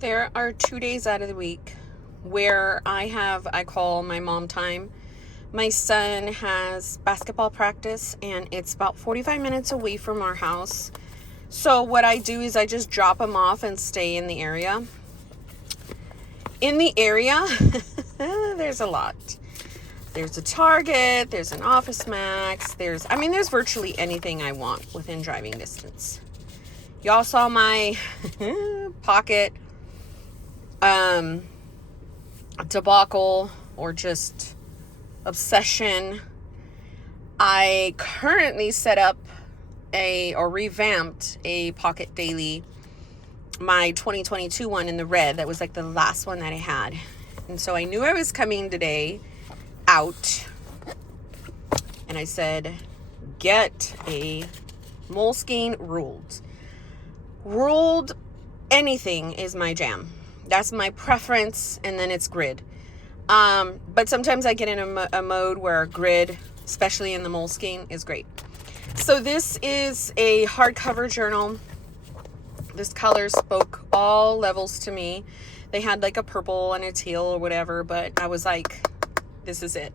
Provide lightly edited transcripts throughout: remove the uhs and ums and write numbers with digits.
There are 2 days out of the week where I call my mom time. My son has basketball practice and it's about 45 minutes away from our house. So what I do is I just drop him off and stay in the area. In the area, there's a lot. There's a Target, there's an Office Max, there's virtually anything I want within driving distance. Y'all saw my pocket debacle or just obsession. I currently set up revamped a Pocket Daily, my 2022 one in the red. That was like the last one that I had. And so I knew I was coming today out. And I said, get a Moleskine ruled. Ruled anything is my jam. That's my preference, and then it's grid. But sometimes I get in a mode where grid, especially in the Moleskine, is great. So this is a hardcover journal. This color spoke all levels to me. They had like a purple and a teal or whatever, but I was like, this is it.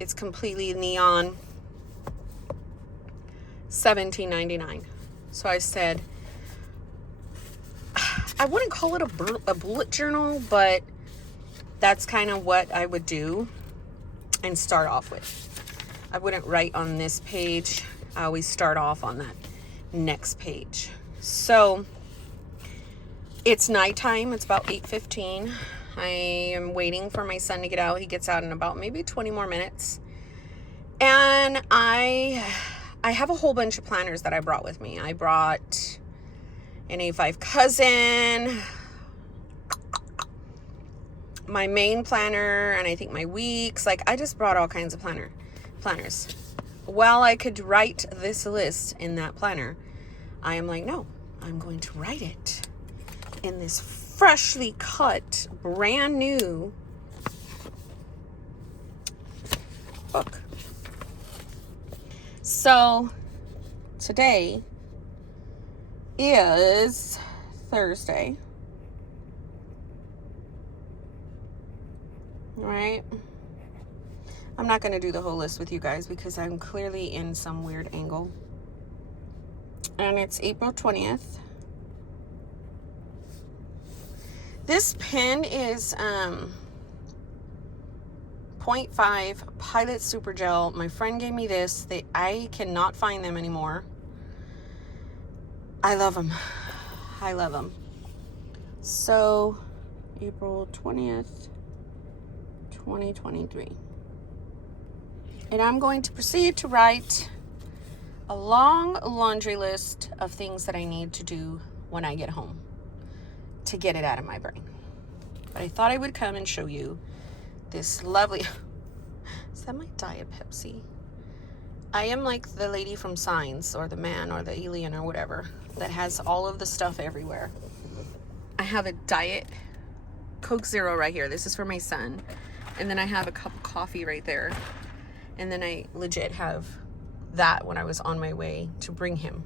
It's completely neon. $17.99. So I said, I wouldn't call it a bullet journal, but that's kind of what I would do and start off with. I wouldn't write on this page. I always start off on that next page. So it's nighttime. It's about 8:15. I am waiting for my son to get out. He gets out in about maybe 20 more minutes. And I have a whole bunch of planners that I brought with me. I brought an A5 cousin, my main planner, and I think my weeks. Like, I just brought all kinds of planners. While I could write this list in that planner, I am like, no, I'm going to write it in this freshly cut, brand new book. So today is Thursday, right? I'm not going to do the whole list with you guys because I'm clearly in some weird angle. And it's April 20th. This pen is 0.5 Pilot Super Gel. My friend gave me this. I cannot find them anymore. I love them. I love them. So, April 20th, 2023. And I'm going to proceed to write a long laundry list of things that I need to do when I get home to get it out of my brain. But I thought I would come and show you this lovely... Is that my Diet Pepsi? I am like the lady from Signs, or the man, or the alien, or whatever, that has all of the stuff everywhere. I have a Diet Coke Zero right here. This is for my son. And then I have a cup of coffee right there. And then I legit have that when I was on my way to bring him.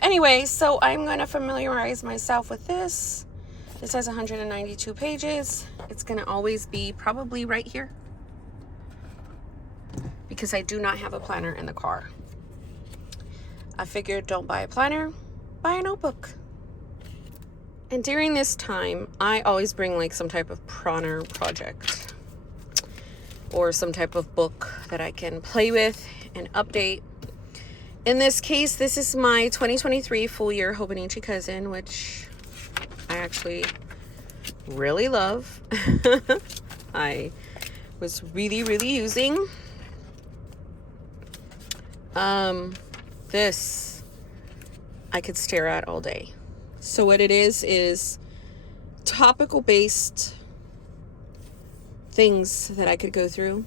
Anyway, so I'm going to familiarize myself with this. This has 192 pages. It's going to always be probably right here, because I do not have a planner in the car. I figured, don't buy a planner, buy a notebook. And during this time, I always bring like some type of planner project or some type of book that I can play with and update. In this case, this is my 2023 full year Hobonichi cousin, which I actually really love. I was really using. This I could stare at all day. So what it is topical based things that I could go through,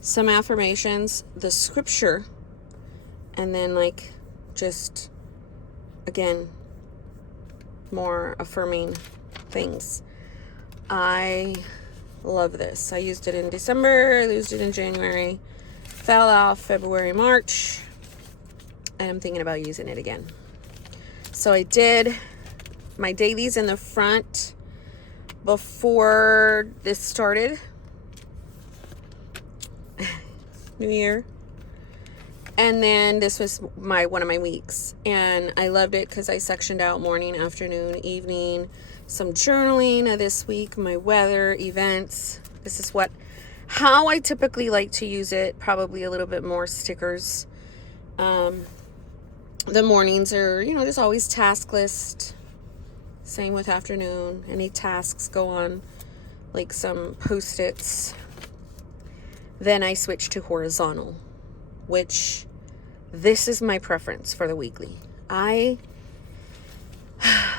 some affirmations, the scripture, and then like just again more affirming things. I love this. I used it in December, I used it in January, fell off February, March, and I'm thinking about using it again. So I did my dailies in the front before this started. New Year. And then this was one of my weeks, and I loved it because I sectioned out morning, afternoon, evening, some journaling of this week, my weather, events. This is how I typically like to use it. Probably a little bit more stickers. The mornings are, just always task list. Same with afternoon. Any tasks go on like some Post-its. Then I switch to horizontal, which this is my preference for the weekly. I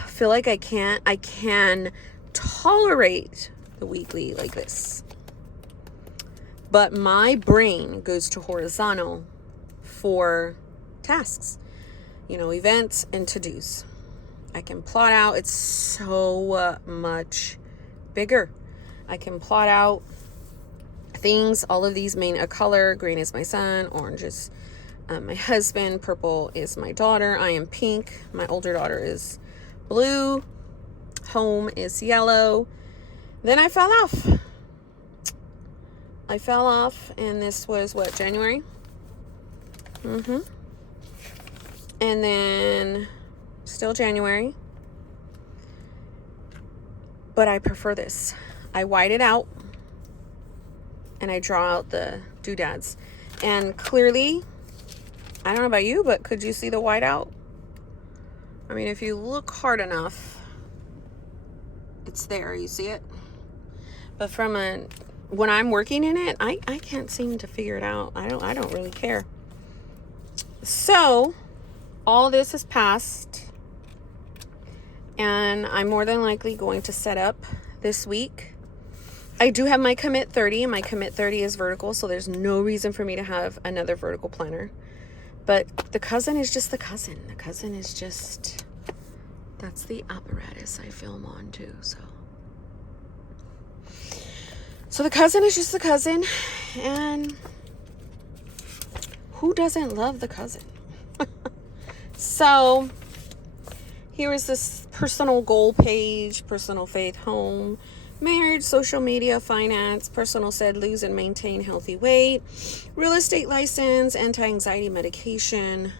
feel like I can tolerate the weekly like this, but my brain goes to horizontal for tasks, events and to-dos. I can plot out. It's so much bigger. I can plot out things. All of these mean a color. Green is my son, orange is my husband, purple is my daughter, I am pink, my older daughter is blue, home is yellow. Then I fell off, and this was January? And then still January, but I prefer this. I white it out and I draw out the doodads, and clearly, I don't know about you, but could you see the whiteout? I mean, if you look hard enough, it's there. You see it? But when I'm working in it, I can't seem to figure it out. I don't really care. So, all this is passed, and I'm more than likely going to set up this week. I do have my Commit 30. My Commit 30 is vertical, so there's no reason for me to have another vertical planner. But the cousin is just the cousin. The cousin is just, that's the apparatus I film on too, So the cousin is just the cousin, and who doesn't love the cousin? So here is this personal goal page: personal faith, home, marriage, social media, finance, personal said lose and maintain healthy weight, real estate license, anti-anxiety medication,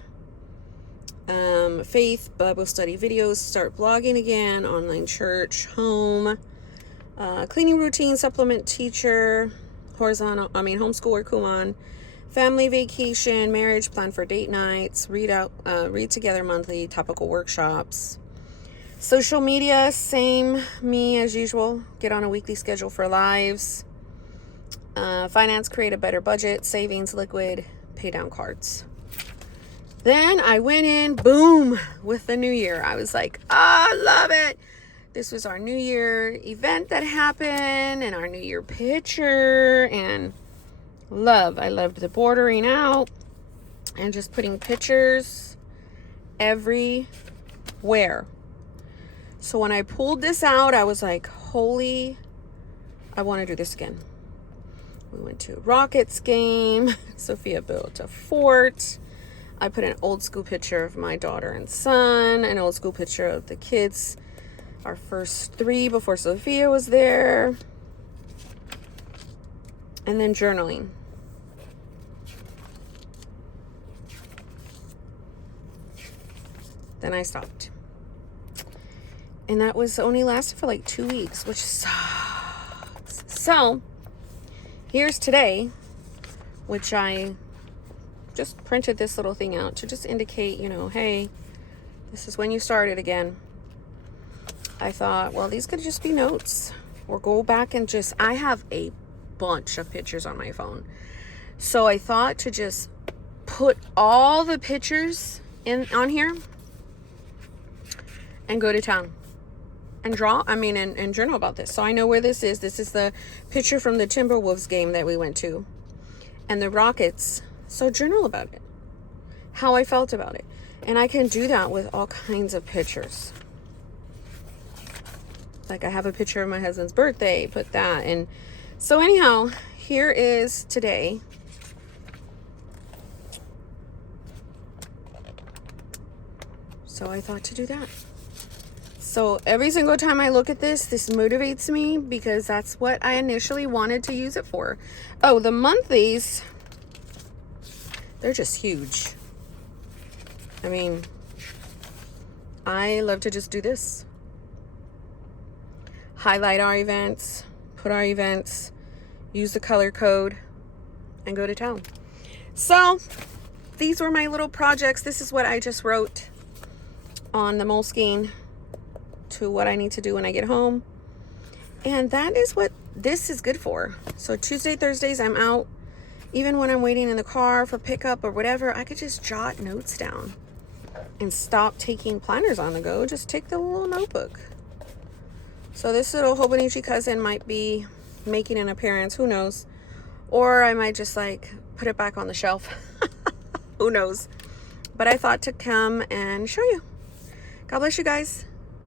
faith, Bible study videos, start blogging again, online church, home, cleaning routine, supplement teacher, homeschool or Kumon, family vacation, marriage, plan for date nights, read together monthly, topical workshops. Social media, same, me as usual. Get on a weekly schedule for lives. Finance, create a better budget. Savings, liquid, pay down cards. Then I went in, boom, with the new year. I was like, I love it. This was our new year event that happened, and our new year picture, and I loved the bordering out and just putting pictures everywhere. So when I pulled this out, I was like, I want to do this again. We went to a Rockets game. Sophia built a fort. I put an old school picture of my daughter and son, an old school picture of the kids, our first 3 before Sophia was there. And then journaling. Then I stopped. And that was only lasted for like 2 weeks, which sucks. So, here's today, which I just printed this little thing out to just indicate, hey, this is when you started again. I thought, well, these could just be notes, or go back and I have a bunch of pictures on my phone. So I thought to just put all the pictures on here and go to town. And and journal about this. So I know where this is. This is the picture from the Timberwolves game that we went to. And the Rockets. So journal about it. How I felt about it. And I can do that with all kinds of pictures. Like I have a picture of my husband's birthday. Put that. And so anyhow, here is today. So I thought to do that. So every single time I look at this motivates me because that's what I initially wanted to use it for. Oh, the monthlies, they're just huge. I mean, I love to just do this. Highlight our events, put our events, use the color code, and go to town. So these were my little projects. This is what I just wrote on the Moleskine to what I need to do when I get home. And that is what this is good for. So Tuesday, Thursdays, I'm out. Even when I'm waiting in the car for pickup or whatever, I could just jot notes down and stop taking planners on the go. Just take the little notebook. So this little Hobonichi cousin might be making an appearance. Who knows? Or I might just like put it back on the shelf. Who knows? But I thought to come and show you. God bless you guys.